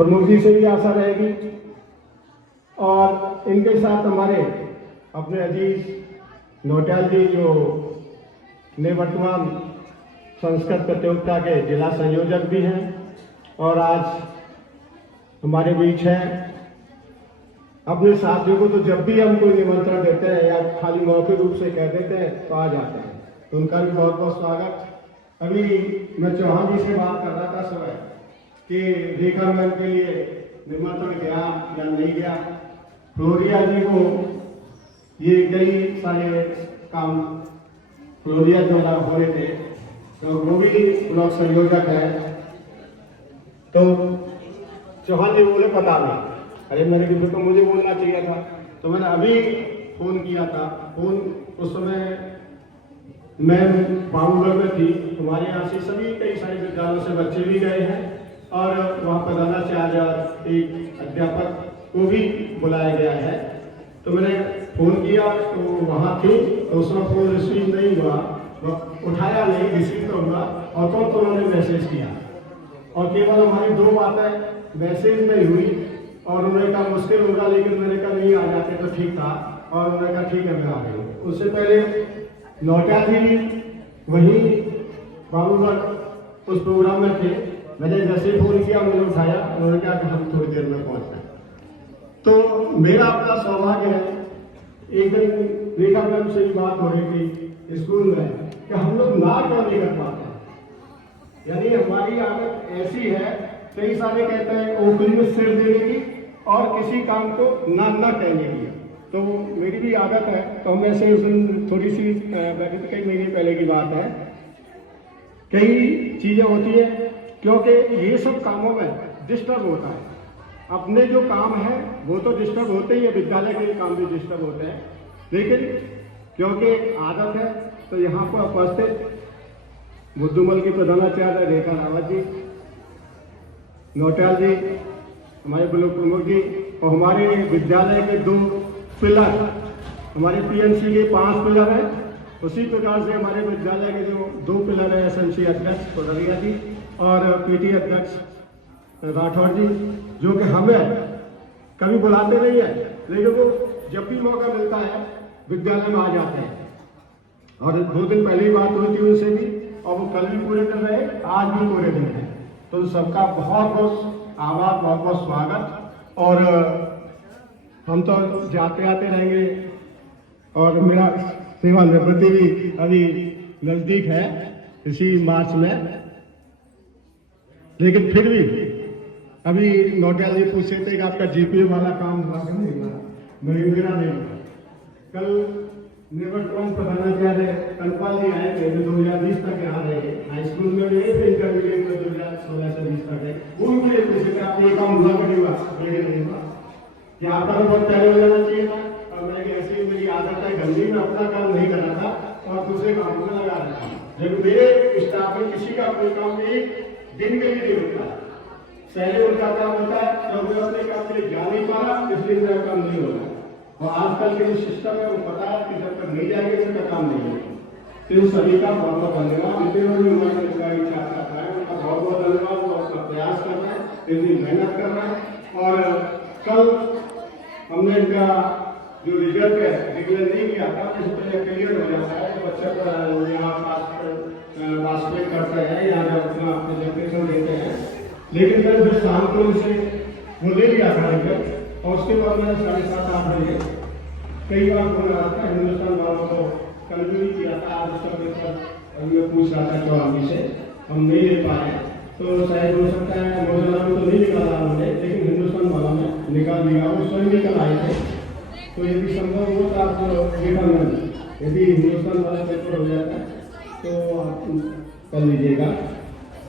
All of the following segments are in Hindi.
प्रमुख जी से भी आशा रहेगी और इनके साथ हमारे अपने अजीज नौटियाल जी जो निवर्तमान संस्कृत प्रतियोगिता के जिला संयोजक भी हैं और आज हमारे बीच हैं। अपने साथियों को तो जब भी हम कोई निमंत्रण देते हैं या खाली मौखिक रूप से कह देते हैं तो आ जाते हैं, तो उनका भी बहुत बहुत स्वागत। अभी मैं चौहान जी से बात कर रहा था सुबह कि रेखा मैम के लिए निमंत्रण गया या नहीं गया। फ्लोरिया जी को ये कई सारे काम फ्लोरिया द्वारा हो रहे थे, तो वो भी ब्लॉक संयोजक है। तो चौहान जी बोले पता नहीं, अरे मेरे भी तो मुझे बोलना चाहिए था, तो मैंने अभी फोन किया था। फोन उस समय मैं बाबूगढ़ में थी, हमारे यहाँ से सभी कई सारे विद्यालयों से बच्चे भी गए हैं और वहाँ प्रधानाचार्य एक अध्यापक को भी बुलाया गया है। तो मैंने फोन किया तो वहाँ थी, तो उसमें फोन रिसीव नहीं हुआ, उठाया नहीं, रिसीव तो हुआ और तो उन्होंने मैसेज किया और केवल हमारी दो बातें मैसेज में हुई और उन्होंने कहा मुश्किल होगा, लेकिन मैंने कहा नहीं आ जाते तो ठीक था और उन्होंने कहा ठीक है मैं आ गई। उससे पहले नौटियाल जी वहीं बाबूगढ़ उस प्रोग्राम में थे। मैंने जैसे फोन किया उन्होंने उठाया, उन्होंने कहा कि हम थोड़ी देर में पहुंच रहे। तो मेरा अपना सौभाग्य है, एक दिन रेखा मैम से भी बात हो रही थी स्कूल में कि हम लोग ना क्यों नहीं कर पाते, यानी हमारी आदत ऐसी है, कई सारे कहते हैं ओखली में सिर देने की और किसी काम को ना कहने की। तो मेरी भी आदत है, तो मैं से उस दिन थोड़ी सी कई महीने पहले की बात है, कई चीज़ें होती है क्योंकि ये सब कामों में डिस्टर्ब होता है। अपने जो काम है वो तो डिस्टर्ब होते ही है, विद्यालय के काम भी डिस्टर्ब होते हैं, लेकिन क्योंकि आदत है तो यहाँ पर उपस्थित बुद्धूमल के प्रधानाचार्य रेखा रावत जी, नौटियाल जी, हमारे ब्लॉक प्रमुख जी और हमारे विद्यालय के दो पिलर, हमारे पीएनसी के 5 पिलर हैं, उसी प्रकार से हमारे विद्यालय के जो 2 पिलर हैं, एसएमसी अध्यक्ष कोडरिया जी और पीटी अध्यक्ष राठौर जी, जो कि हमें कभी बुलाते नहीं है, लेकिन वो जब भी मौका मिलता है विद्यालय में आ जाते हैं। और 2 दिन पहले ही बात हुई थी उनसे भी और वो कल भी पूरे दिन रहे, आज भी पूरे दिन है। तो सबका बहुत बहुत आभार, बहुत बहुत स्वागत। और हम तो जाते आते रहेंगे और मेरा सेवानिवृत्ति भी अभी नज़दीक है इसी मार्च में, लेकिन फिर भी अभी नौटियाल जी पूछ रहे थे कि आपका जीपीए वाला काम हुआ कि नहीं हुआ। मेरा नहीं हुआ। कल निवर्तमान प्रधानाचार्य कनपाल जी आए थे, जो 2020 तक यहाँ रहे, हाई स्कूल में रहे थे, इंटरमीडिएट में 2016 से 20 तक है। उनको ये पूछे थे आपने काम हुआ कि नहीं हुआ, लेकिन नहीं हुआ कि आपका तो बहुत पहले हो जाना चाहिए था। और मैंने ऐसी मेरी आदत है, गंदी में अपना काम नहीं कर रहा था और दूसरे काम में लगा रहा था। लेकिन मेरे स्टाफ में किसी का अपने काम एक दिन के लिए नहीं होता है, पहले उनका काम होता है, तो मैं अपने काम के लिए जा नहीं पा रहा, इसलिए मेरा काम नहीं होगा। और आजकल के जो सिस्टम है वो पता है कि जब तक नहीं जाएंगे तो उनका काम नहीं होगा। तो सभी का बहुत बहुत धन्यवाद। जितने लोग हमारी इच्छा करता है उनका बहुत बहुत धन्यवाद। वो अपना प्रयास कर रहे हैं, इतनी मेहनत कर रहे हैं। और कल हमने इनका जो रिजल्ट है डिक्लेयर नहीं किया था, इसमें क्लियर हो जाता है कि बच्चे को यहाँ पार्टिसिपेट करते हैं या जब अपना प्रेजेंटेशन देते हैं। लेकिन कल फिर शाम को इसे वो ले लिया था रिजल्ट और उसके बाद मैंने 7:30-8 बजे कई बार फोन आया था हिंदुस्तान वालों को, कल भी किया था, आज उसका पेपर मैं पूछ रहा था चौहान से, हम नहीं ले पाए तो शायद हो सकता है मोजला में तो नहीं निकाला हमने, लेकिन हिंदुस्तान वालों ने निकाल दिया। वो स्वयं निकल आए थे, तो यदि संभव हो तो आप देखा मैंने, यदि हिंदुस्तान वाला पेपर हो जाता है तो आप कर लीजिएगा।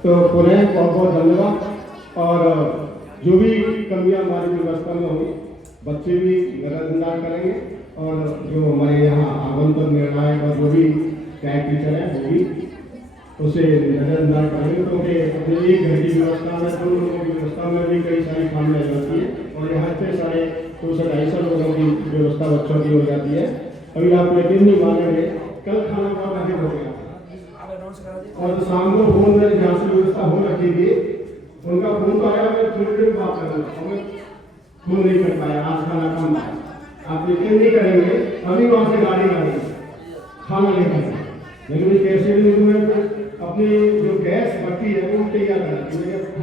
तो पुनः बहुत बहुत धन्यवाद। और जो भी कमियां हमारी व्यवस्था में होगी बच्चे भी नजरअंदाज करेंगे और जो हमारे यहाँ आमंत्रण निर्णायक और जो भी कैट टीचर है वो भी उसे नजरअंदाज करेंगे, क्योंकि अपने एक घर की व्यवस्था में 2 लोगों की व्यवस्था में भी कई सारी काम रह जाती है और यहाँ से सारे 200-250 लोगों की व्यवस्था बच्चों की हो जाती है। अभी आप यकीन नहीं मानेंगे, कल खाना बहुत अधिक हो गया और शाम को फोन में जहाँ से व्यवस्था हो रखी थी उनका फोन तो आया, मैं थोड़ी देर बात कर रहा हूँ, मैं फोन नहीं कर पाया, आज खाना काम है, आप यकीन नहीं करेंगे, अभी वहां से गाड़ी आ रही खाना लेकर, लेकिन कैसे भी मैं